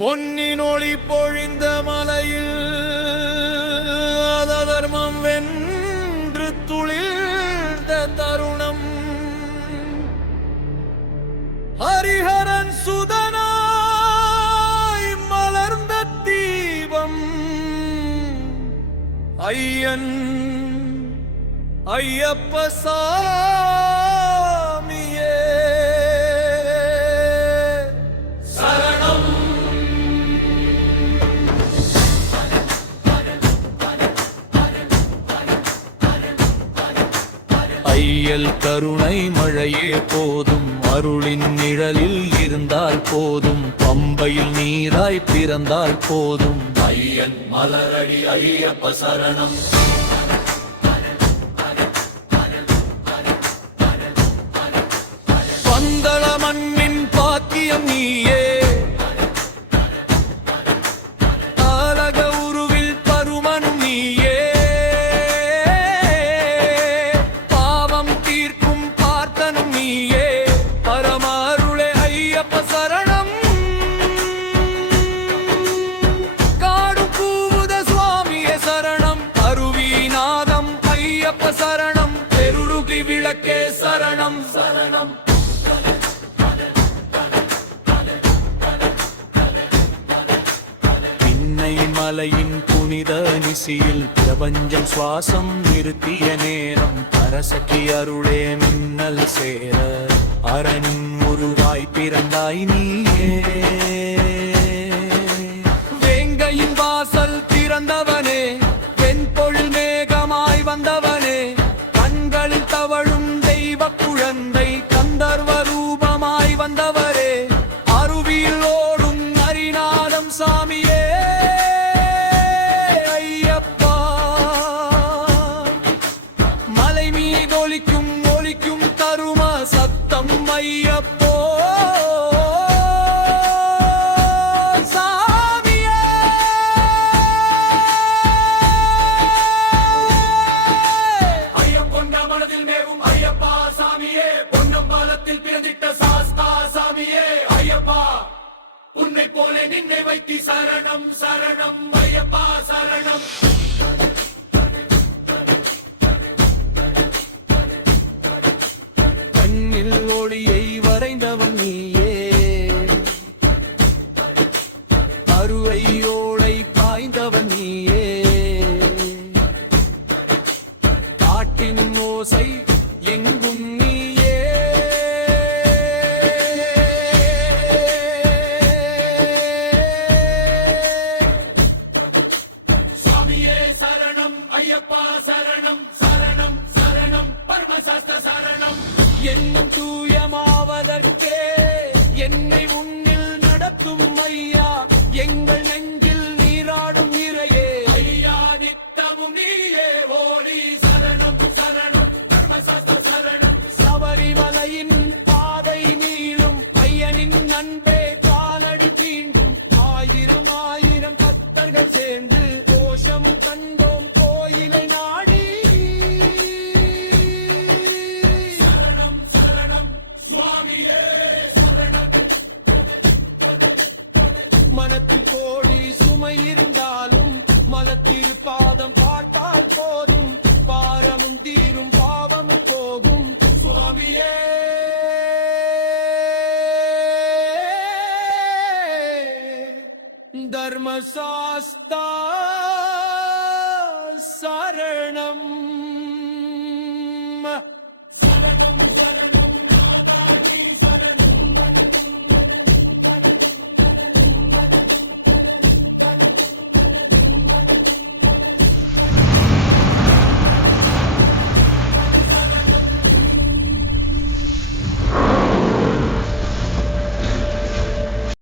பொன்னின் ஒளி பொழிந்த மலையில் அதர்மம் வென்று துளிர்ந்த தருணம் ஹரிஹரன் சுதனாய் மலர்ந்த தீபம் ஐயன் ஐயப்ப சாமியே சரணம். ஐயல் கருணை மழையே போதும், அருளின் நிழலில் இருந்தால் போதும், பம்பையில் நீராய் பிறந்தால் போதும், ஐயன் மலரடி ஐயப்ப சரணம். பந்தள மண்ணின் பாக்கியம் நீயே, ஆலக உருவில் பருமனும் நீயே, பாவம் தீர்க்கும் பார்த்தனும் நீயே, பரமாருளே ஐயப்ப சரணம். காடு கூவுத சுவாமியே சரணம், அருவிநாதம் ஐயப்ப சரணம், பெருடுகி விளக்கே சரணம் சரணம். மலையின் புனித நிசியில் பிரபஞ்சம் சுவாசம் நிறுத்திய நேரம், அரசக்கி அருளே மின்னல் சேர அரணின் உருவாய் பிறந்தாய் நீயே. வேங்கையின் வாசல் திறந்தவனே, வெண்பொழில் மேகமாய் வந்தவனே, கண்களில் தவழும் தெய்வ குழந்தை கந்தர்வ ரூபமாய் வந்தவரே, அருவியில் ஓடும் ஹரிநாதம் சாமியே ஒலிக்கும் தரும சத்தம் ஐயப்போ சாமியே. ஐயப்பொண்ட மனதில் மேவும் ஐயப்பா சாமியே, பொன்னம்பாலத்தில் பிறந்திட்ட சாஸ்தா சாமியே, ஐயப்பா உன்னை போல நின்னை வைத்தி சரணம் சரணம் ஐயப்பா சரணம். ஒளியை வரைந்தவன் நீயே, அருவையோளை பாய்ந்தவன் நீயே, காட்டின் ஓசை எங்கும் நீயே, சுவாமியே சரணம் ஐயப்பா சரணம் சரணம் சரணம் பரமசாஸ்திர சரணம். என்னும் தூயமாவதற்கே என்னை உன்னில் நடத்தும் ஐயா, எங்கள் நெஞ்சில் நீராடும் இறையே ஐயா, நித்தமும் நீயே ஓடி சரணம் சரணம் தர்மசாஸ்திர சரணம். சபரிமலையின் பாதை நீளும் ஐயனின் அன்பே காலடி தீண்டும், ஆயிரம் ஆயிரம் பக்தர்கள் சேர்ந்து கோஷம் கண்டோம் கோயிலை நாடி. மனத்தில் கோடி சுமை இருந்தாலும் மதத்தில் பாதம் பார்த்தால் போதும், பாரமும் தீரும் பாவமும் போகும் சுவாமியே. தர்மசாஸ்தா சரணம்.